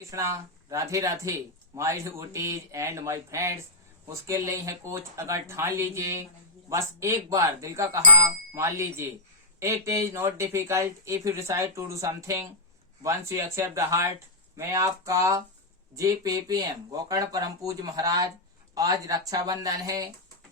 Krishna, Radhe Radhe my devotees and my friends. मुश्किल नहीं है कुछ अगर ठान लीजिए, बस एक बार दिल का कहा मान लीजिए। It is not difficult if you decide to do something once you accept the heart. मैं आपका JPPM गोकर्ण परम पूज्य महाराज। आज रक्षाबंधन है।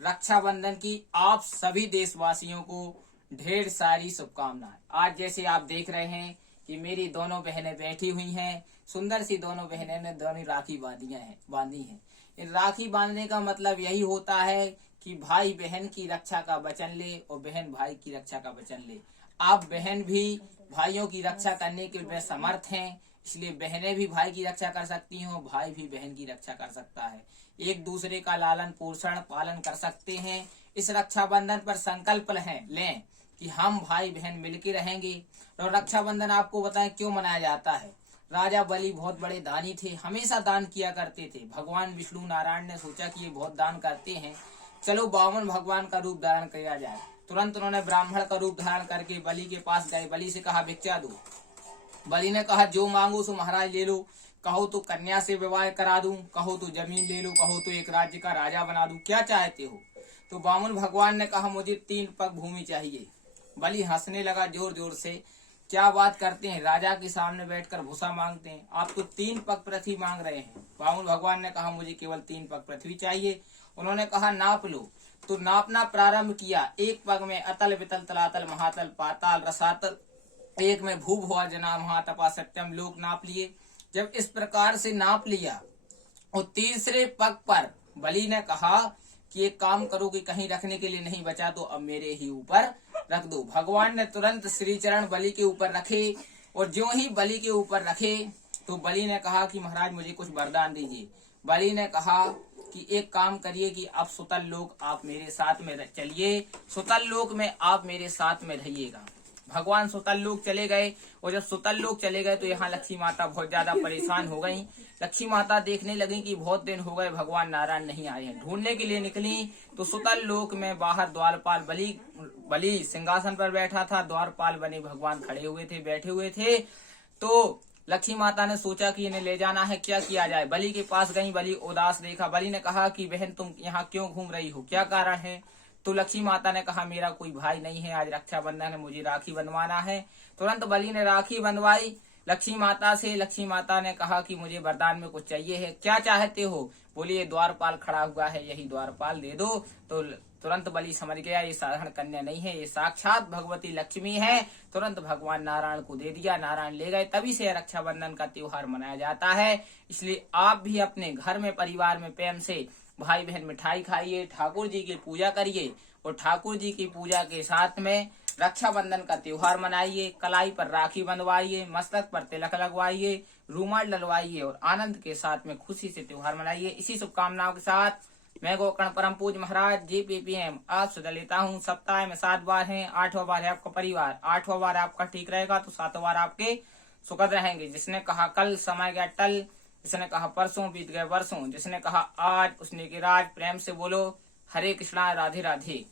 रक्षाबंधन की आप सभी देशवासियों को ढेर सारी शुभकामनाएं। आज जैसे आप देख रहे हैं कि मेरी दोनों बहनें बैठी हुई हैं, सुंदर सी दोनों बहनें ने दोनों राखी बांधी है। इन राखी बांधने का मतलब यही होता है कि भाई बहन की रक्षा का वचन ले और बहन भाई की रक्षा का वचन ले। आप बहन भी भाइयों की रक्षा करने के लिए समर्थ हैं, इसलिए बहनें भी भाई की रक्षा कर सकती हैं और भाई भी बहन की रक्षा कर सकता है। एक दूसरे का लालन पोषण पालन कर सकते हैं। इस रक्षाबंधन पर संकल्प लें कि हम भाई बहन मिलकर रहेंगे। और रक्षाबंधन आपको बताएं क्यों मनाया जाता है। राजा बलि बहुत बड़े दानी थे, हमेशा दान किया करते थे। भगवान विष्णु नारायण ने सोचा कि ये बहुत दान करते हैं, चलो बामन भगवान का रूप धारण किया जाए। तुरंत उन्होंने ब्राह्मण का रूप धारण करके बलि के पास गए। बलि से कहा भिक्षा दो। बलि ने कहा जो मांगो सो महाराज ले लो। कहो तो कन्या से विवाह करा दूं, कहो तो जमीन ले लो, कहो तो एक राज्य का राजा बना दूं, क्या चाहते हो। तो बामन भगवान ने कहा मुझे 3 पग भूमि चाहिए। बलि हंसने लगा जोर जोर से, क्या बात करते हैं, राजा के सामने बैठकर भूसा मांगते हैं, आप तो 3 पग पृथ्वी मांग रहे हैं। बामन भगवान ने कहा मुझे केवल 3 पग पृथ्वी चाहिए। उन्होंने कहा नाप लो। तो नापना प्रारंभ किया। 1 पग में अतल वितल तलातल महातल पाताल रसातल, 1 में भू भुआ जना महातपा सत्यम लोक नाप लिए। जब इस प्रकार से नाप लिया और तीसरे पग पर बलि ने कहा कि एक काम करो कि कहीं रखने के लिए नहीं बचा तो अब मेरे ही ऊपर रख दो। भगवान ने तुरंत श्री चरण बलि के ऊपर रखे और जो ही बलि के ऊपर रखे तो बलि ने कहा कि महाराज मुझे कुछ वरदान दीजिए। बलि ने कहा कि एक काम करिए कि अब सुतल लोक आप मेरे साथ में चलिए, सुतल लोक में आप मेरे साथ में रहिएगा। भगवान सुतल लोक चले गए और जब सुतल लोक चले गए तो यहाँ लक्ष्मी माता बहुत ज्यादा परेशान हो गई। लक्ष्मी माता देखने लगी कि बहुत दिन हो गए भगवान नारायण नहीं आए हैं। ढूंढने के लिए निकली तो सुतल लोक में बाहर द्वारपाल बलि सिंहासन पर बैठा था, द्वारपाल बने भगवान खड़े हुए थे, बैठे हुए थे। तो लक्ष्मी माता ने सोचा कि इन्हें ले जाना है, क्या किया जाए। बलि के पास गई, बलि उदास देखा। बलि ने कहा कि बहन तुम यहाँ क्यों घूम रही हो, क्या कारण है। तो लक्ष्मी माता ने कहा मेरा कोई भाई नहीं है, आज रक्षाबंधन है, मुझे राखी बंधवाना है। तुरंत बलि ने राखी बंधवाई लक्ष्मी माता से। लक्ष्मी माता ने कहा कि मुझे वरदान में कुछ चाहिए है, क्या चाहते हो। बोलिए द्वारपाल खड़ा हुआ है, यही द्वारपाल दे दो। तो तुरंत बलि समझ गया ये साधारण कन्या नहीं है, ये साक्षात भगवती लक्ष्मी है। तुरंत भगवान नारायण को दे दिया, नारायण ले गए। तभी से रक्षाबंधन का त्योहार मनाया जाता है। इसलिए आप भी अपने घर में परिवार में प्रेम से भाई बहन मिठाई खाइए, ठाकुर जी की पूजा करिए और ठाकुर जी की पूजा के साथ में रक्षाबंधन का त्योहार मनाइए। कलाई पर राखी बंधवाइए, मस्तक पर तिलक लगवाइए, रूमाल डलवाइए और आनंद के साथ में खुशी से त्योहार मनाइए। इसी शुभकामनाओं के साथ मैं गोकर्ण परम पूज्य महाराज JPPM आप सदा लेता हूँ। सप्ताह में 7 बार है, 8वां बार है आपका परिवार, 8वां बार आपका ठीक रहेगा तो 7वां बार आपके सुखद रहेंगे। जिसने कहा कल समय गया टल, जिसने कहा परसों बीत गए वर्षों, जिसने कहा आज उसने की राज। प्रेम से बोलो हरे कृष्णा राधे राधे।